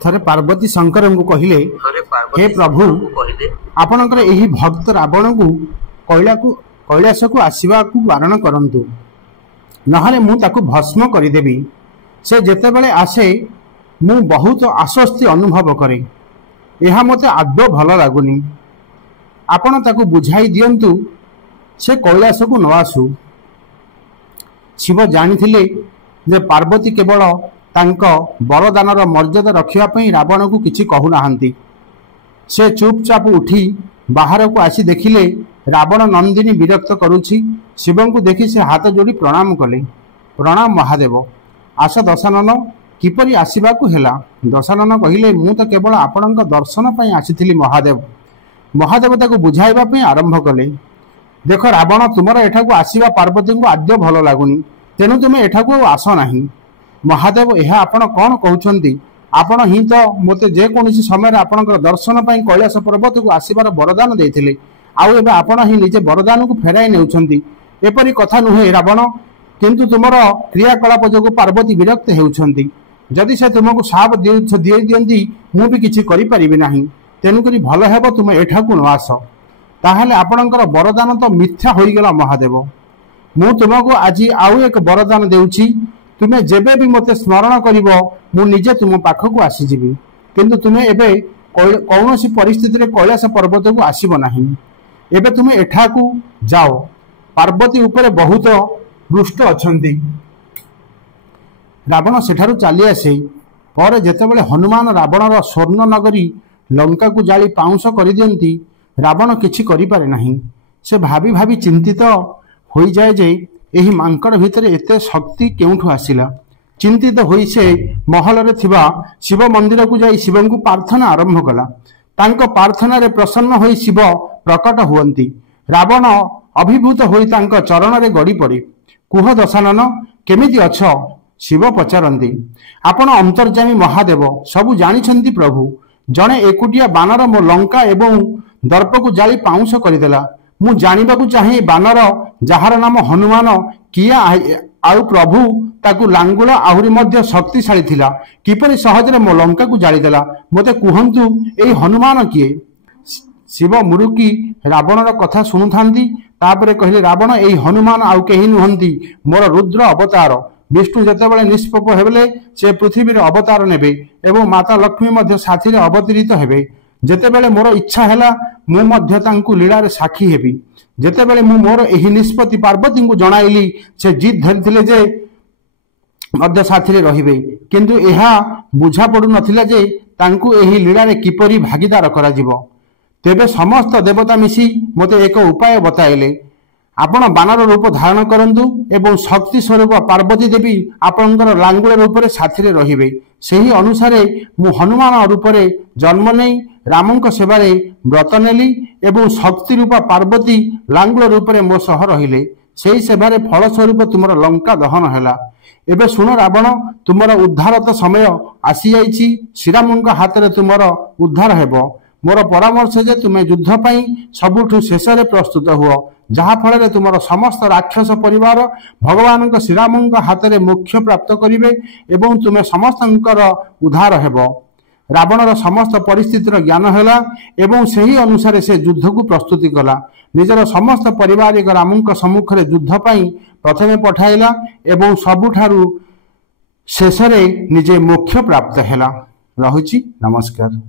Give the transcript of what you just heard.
थरे पार्वती शंकर को कहले हे प्रभु आपणकर एही भक्त रावण को कैलाश को आसवा को बारण करंतु नहले मु ताकू भस्म करदेवी। से जेतेबेले आसे मु बहुत आश्वस्ति अनुभव करे यह मते आदौ भल लगुनि आपण ताकू बुझाई दियंतु से कैलाश को न आसु। शिव जानिथिले जे पार्वती केवल तांको बरदानर मर्यादा रखिया पई रावण को किछि कहू नाहंती। से चुपचाप उठी बाहर को आसी देखिले रावण नंदिनी विरक्त करुछि। शिव को देखि से हाथ जोड़ी प्रणाम कले। प्रणाम महादेव। आस दशानन किपरि आसीबाकू हेला। दशानन कहिले मु तो केवल आपणक दर्शन पई आसीथिली महादेव। महादेव ताकू बुझाइबा पई आरंभ कले। देख रावण तुमर एठाकू आसीबा पार्वती को आद्य भल लागुनी तेणु तुम एठाकू आस नाही। महादेव यह आपण कौन कहउछंती आपण ही तो मते जे कोनसी समय आपणकर दर्शन पई कैलाश पर्वत को आसीबार वरदान देथिले आउ एबे आपण ही निजे वरदान को फेराई नेउछंती एपरि कथा नुहे रावण। किंतु तुमर क्रियाकलाप जोगु पार्वती विरक्त हेउछंती। जदि से तुमको साप दिए दियंती मु भी किछि करि परिबि नाही तेनु करी भल हेबो तुम एठाकू न आस। ताहले आपणकर वरदान तो मिथ्या होई गेला महादेव। मु तुमको आज आउ एक वरदान देउछि तुमे जेबे भी मते स्मरण करिवो मु निजे तुम पाखकू आसी जिबी। किंतु तुमे एबे कौनसी परिस्थिति रे कैलाश पर्वत को आसीबो नाही। एबे तुमे एठाकू जाओ। पार्वती ऊपर बहुत रुष्ट अछंती। रावण सेठारु चली आसे पर जेतेबेले हनुमान रावणर स्वर्ण नगरी लंका को जाली पाउंस कर दियंती रावण किछि करि पारे नाही। से भाबी भाबी चिंतित होई जाए जे एही मांकड़ भितर एते शक्ति केउठु आसिला। चिंतित होई से महल रे थिबा शिव मंदिर को जाई शिव को प्रार्थना आरंभ कला। तांको प्रार्थना रे प्रसन्न होई शिव प्रकट हुअंती। रावण अभिभूत होई तांको चरण रे गड़ी पड़े। कुह दशानन केमिति अछ? शिव पचारंती। आपण अंतर्जामी महादेव सबु जानिछंती प्रभु। जणे एकुटिया बानर मो लंका एवं दर्प को जाली पाउंस करदेला। मु जानिबाकू चाहे बानर जहार नाम हनुमान किया आउ प्रभु ताकू लांगुल आहुरी मध्य शक्तिशाली थिला किपरि सहजरे मो लंका को जालीदेला मते कुहंतु एई हनुमान किए? शिव मुरुकी रावणर कथा शुणुथांती। तापरे कहले रावण एई हनुमान आउ केही नुहंती मोर रुद्र अवतार। विष्णु जेतेबेले निष्पप हेबले से पृथ्वीर अवतार नेबे एवं माता लक्ष्मी मध्य साथी अवतरित हेबे। जेतेबेले मोर इच्छा हैला मु मध्य तांकु लीलारे साक्षी हेबी। जेतेबेले मु मोर एही निष्पत्ति पार्वती को जणाइली से जिद धरिथिले जे मध्य साथी रहिबे। किंतु एहा बुझा पडु नथिला जे तांकु एही लीलारे किपरि भागीदार करा जिवो। तेबे समस्त देवता मिसी मते एक उपाय बताइले। आपण बानर रूप धारण करंतु एवं शक्ति स्वरूप पार्वती देवी आपणकर लांगुल रूप रे साथी रहिबे। सेही अनुसारे मु हनुमान रूप रे जन्म नहीं रामंक सेवारे व्रत नेली एवं शक्ति रूप पार्वती लांगुल रूप रे मो सह रहिले। सेही सेवारे फल स्वरूप तुमर लंका दहन हैला। एबे सुन रावण तुमर उद्धार तो समय आसी जाइछि। श्रीरामंक हाथ रे तुमर उद्धार हेबो। मोर परामर्श जे तुमे युद्ध पई सबुठु शेष रे प्रस्तुत हुओ जहा फल रे तुमर समस्त राक्षस परिवार भगवान श्रीरामंक हाथ रे मोक्ष प्राप्त करिवे एवं तुमे समस्तंकर उद्धार हेबो। रावणर समस्त परिस्थितिर ज्ञान हैला एवं सही अनुसार से युद्ध को प्रस्तुति कला। निजर समस्त परिवारिक रामंक सम्मुख रे युद्ध पई प्रथमे पठाइला एवं सबुठारु शेष रे निजे मोक्ष प्राप्त हैला। रहुछि नमस्कार।